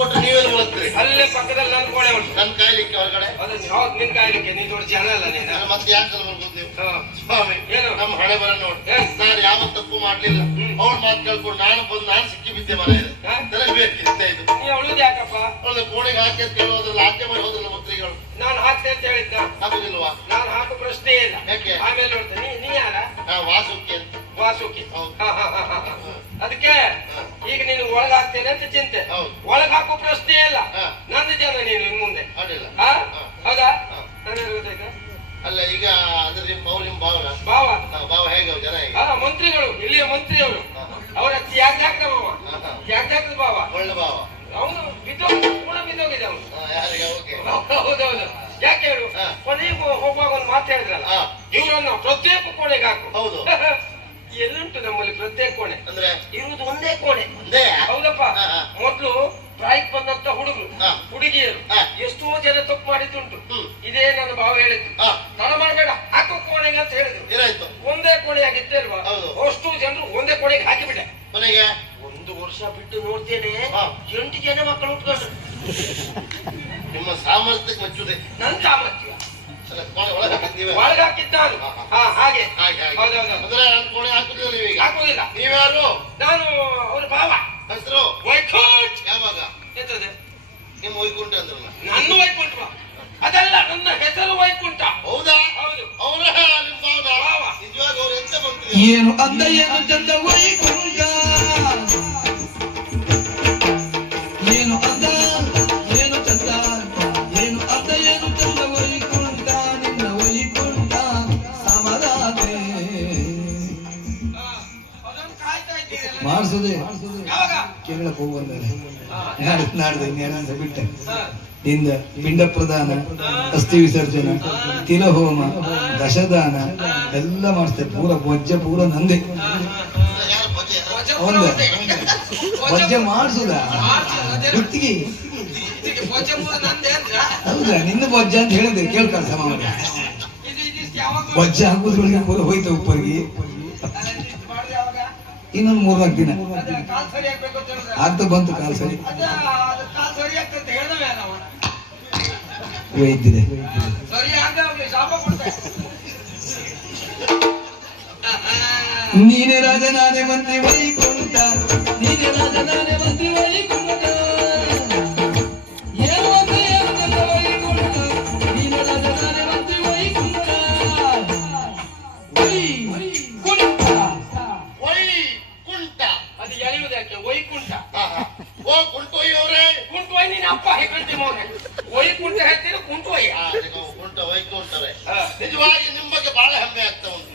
ಕೊಟ್ಟರೆ ನೀವೆಲ್ಲ ಮಲಗ್ತೀರಿ? ಅಲ್ಲೇ ಪಕ್ಕದಲ್ಲಿ ನನ್ನ ಕೋಣೆ ಉಂಟು. ನನ್ ಕಾಯ್ಲಿಕ್ಕೆ ಹೊರಗಡೆ? ಅದು ಹೌದು, ನಿನ್ ಕಾಯ್ಲಿಕ್ಕೆ. ನೀನ್ ದೊಡ್ಡ ಜನ ಅಲ್ಲ ನೀನು. ಮತ್ತೆ ಯಾಕಲ್ಲ ಬರ್ಬೋದು ನೀವು? ಸ್ವಾಮಿ, ಏನು ನಮ್ಮ ಹಣೆ ಬರ ನೋಡಿ. ನಾನು ಯಾವ ತಪ್ಪು ಮಾಡ್ಲಿಲ್ಲ. ಅವ್ಳ ಮಾತು ಕೇಳ್ಕೊಂಡು ನಾನು ಬಂದು ನಾನು ಸಿಕ್ಕಿ ಬಿದ್ದೆ ಮನೆಯಲ್ಲಿ. ನನಗೆ ಬೇಕಿತ್ತ ಇದು? ನೀ ಅವಳದ್ ಯಾಕಪ್ಪ? ಅವಳ ಕೋಣೆಗೆ ಹಾಕಿ ಅಂತ ಕೇಳೋದ್ರಲ್ಲ, ಆಚೆ ಮಾಡಿ ಹೋದ್ರಲ್ಲ ಮಂತ್ರಿಗಳು. ನಾನು ಹಾಕ್ತೆ ಅಂತ ಹೇಳಿದ್ದ. ಹಾಕುದಿಲ್ವಾ? ನಾನು ಹಾಕೋ ಪ್ರಶ್ನೆ ಇಲ್ಲ. ಯಾಕೆ? ಆಮೇಲೆ ನೋಡ್ತೇನೆ. ನೀ ಯಾರ? ವಾಸುಕಿ ಅಂತ. ವಾಸುಕಿ. ಅದಕ್ಕೆ ಈಗ ನೀನು ಒಳಗ ಹಾಕ್ತೇನೆ ಅಂತ ಚಿಂತೆ. ಒಳಗ್ ಹಾಕೋ ಪ್ರಶ್ನೆ ಇಲ್ಲ. ನನ್ನ ಜನ ನೀನು ಇನ್ ಮುಂದೆ. ಹೌದಾ? ನಾನು ಗೊತ್ತಾಯ್ತಾ? ಅಲ್ಲ, ಈಗ ಅಂದ್ರೆ ನಿಮ್ಮ ಭಾವನ ಭಾವ ಭಾವ ಹೇಗೆ ಜನ ಹೇಗೆ? ಮಂತ್ರಿಗಳು, ಇಲ್ಲಿಯ ಮಂತ್ರಿ ಅವರು. ಅವರ ತ್ಯಾಗದ ಭಾವ, ತ್ಯಾಗದ ಭಾವ, ಒಳ್ಳೆ ಭಾವ. ಅವನು ಬಿದ್ದೋಗಿದೆ ಅವನು. ಹೌದೌದು. ಯಾಕೆ ಹೇಳು? ಕೊನೆಗೂ ಹೋಗುವಾಗ ಒಂದು ಮಾತು ಹೇಳಿದ್ರಲ್ಲ, ಇವರನ್ನು ಪ್ರತ್ಯೇಕ ಕೋಣೆಗೆ ಹಾಕು. ಹೌದು. ಎಲ್ಲುಂಟು ನಮ್ಮಲ್ಲಿ ಪ್ರತ್ಯೇಕ ಕೋಣೆ? ಅಂದ್ರೆ ಇರುವುದು ಒಂದೇ ಕೋಣೆ. ಹೌದಪ್ಪ. ಮೊದ್ಲು ಪ್ರಾಯಕ್ಕೆ ಬಂದಂತ ಹುಡುಗರು ಹುಡುಗಿಯರು ಎಷ್ಟೋ ಜನ ತಪ್ಪು ಮಾಡಿದ್ದುಂಟು. ಇದೇ ನನ್ನ ಭಾವ ಹೇಳಿದ್ದು. ತಡ ಮಾಡಬೇಡ, ಹಾಕೋ ಕೋಣೆಗೆ ಅಂತ ಹೇಳಿದ್ರು. ಏನಾಯ್ತು? ಒಂದೇ ಕೋಣೆ ಆಗಿತ್ತೆ ಅಲ್ವಾ? ಅಷ್ಟು ಜನರು ಒಂದೇ ಕೋಣೆಗೆ ಹಾಕಿಬಿಟ್ಟೆ. ಮನೆಗೆ 1 ವರ್ಷ ಬಿಟ್ಟು ನೋಡ್ತೇನೆ 8 ಜನ ಮಕ್ಕಳು ಉಟ್ಕೊಂಡ್ರು. ನಿಮ್ಮ ಸಾಮರ್ಥ್ಯಕ್ಕೆ ಮೆಚ್ಚುದೆ. ನನ್ನ ಸಾಮರ್ಥ್ಯ ಒಳಗೆ ಹಾಕಿದ್ದ ನಾನು. ಹಾಗೆ. ಅಂದ್ರೆ ನನ್ನ ಕೋಣೆ ಹಾಕುದಿಲ್ಲ ನೀವೀಗ? ಹಾಕುದಿಲ್ಲ. ನೀವ್ಯಾರು? ನಾನು ಅವ್ರ ಭಾವ. ಹೆಸರು ವೈಕುಂಠ. ಯಾವಾಗ? ಎಂತದೆ? ನಿಮ್ಮ ವೈಕುಂಠ ಅಂದ್ರಲ್ಲ. ನನ್ನ ವೈಕುಂಠ ಅದಲ್ಲ, ನನ್ನ ಹೆಸರು ವೈಕುಂಠ. ಹೌದಾ? ಹೌದು. ಅವರ ನಿಮ್ಮ ಭಾವ ನಿಜವಾಗ ಅವ್ರು ಎಂತ ಬಂದ್ರು? ಏನು ಅಂದ ಏನು ಚಂದ ವೈಕುಂಠ, ಏನು ಅಂದ ಏನು ಚಂದ, ಏನು ಅಂದ ಏನು ಚಂದ ವೈಕುಂಠ, ನಿನ್ನ ವೈಕುಂಠ ಸಮರಾದೆ ಮಾಡಿಸುದೇ ಕೇಳಕ್ ಹೋಗುವಂದರೆ ನಾಡ್ದು ಇನ್ನೇನಂತ ಬಿಟ್ಟೆ. ಇಂದ ಪಿಂಡ ಪ್ರದಾನ, ಅಸ್ಥಿ ವಿಸರ್ಜನ, ತಿಲಹೋಮ, ದಶದಾನ ಎಲ್ಲ ಮಾಡಿಸ್ತೇವೆ. ಪೂರ ಬೊಜ್ಜೆ ಪೂರ ನಂದೆ. ಒಂದ ಬೊಜ್ಜೆ ಮಾಡಿಸುದ ಗುತ್ತಿಗೆ? ಹೌದಾ? ನಿನ್ನ ಬೊಜ್ಜೆ ಅಂತ ಹೇಳಿದ್ರೆ ಕೇಳ್ತಾರೆ. ಸಮ ಮಾಡಿ ಬೊಜ್ಜೆ ಹಾಕುದ್ರೊಳಗೆ ಪೂರ ಹೋಯ್ತ ಉಪ್ಪರಿಗೆ. ಇನ್ನೊಂದು 3-4 ದಿನ ಆಗ್ತಾ ಬಂತು. ಕಾಲು ಸರಿ ಇದ್ದಿದೆ. ನೀನೇ ರಾಜ ನಾನೇ ಮಂತ್ರಿ ವೈಕುಂಠ, ನೀನೇ ರಾಜ ನಾನೇ ಮಂತ್ರಿ ವೈಕುಂಠ, ಏನು ಮಂತ್ರಿ ಏನು ವೈಕುಂಠ, ನೀನೇ ರಾಜ ನಾನೇ ಮಂತ್ರಿ ವೈಕುಂಠ, ವೈಕುಂಠ. ವೈಕುಂಠ ಅದು ಎಳೆಯುವುದಕ್ಕೆ ವೈಕುಂಠ. ಓ ಕುಂಟೋಯ್ ಅವರೇ. ಕುಂಟುವೈ ನೀನು ಅಪ್ಪ ಹೇಳ್ತಿ ಮೌನ. ವೈಕುಂಠ ಹೇಳ್ತೀರ ಕುಂಟುವೈ. ಕುಂಟ ವೈಕುಂಠರೇ. ನಿಜವಾಗಿ ನಿಮ್ಮ ಬಗ್ಗೆ ಬಹಳ ಹೆಮ್ಮೆ ಆಗ್ತಾ ಉಂಟು.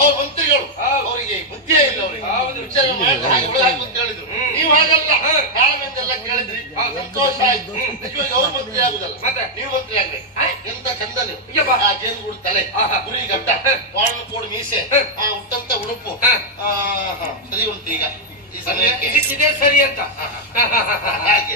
ಅವ್ರ ಮಂತ್ರಿಗಳು ಅವರಿಗೆ ಬುದ್ಧಿಯೇ ಇಲ್ಲ. ಅವರಿಗೆ ವಿಚಾರ ಮಾಡಿ ಹಾಗೆ ಅಂತ ಹೇಳಿದ್ರು. ನೀವು ಹಾಗಲ್ಲ, ಕಾಲವೆಂದೆಲ್ಲ ಕೇಳಿದ್ರಿ, ಸಂತೋಷ ಆಯ್ತು. ನಿಜವಾಗಿ ಅವ್ರು ಮಂತ್ರಿ ಆಗುದಲ್ಲ, ಮತ್ತೆ ನೀವು ಮಂತ್ರಿ ಆಗ್ಬೇಕು. ಎಂತ ಚಂದ ನೀವು. ಜೇನುಗೂಡು ತಲೆ, ಗುರಿ ಗಡ್ಡ, ಬಾಳನ್ನು ಕೋಡು ಮೀಸೆ, ಉಟ್ಟಂತ ಉಡುಪು ಸರಿ ಉಂಟು. ಈಗ ಈ ಸಮಯಕ್ಕೆ ಇದೇ ಸರಿ ಅಂತ. ಹಾಗೆ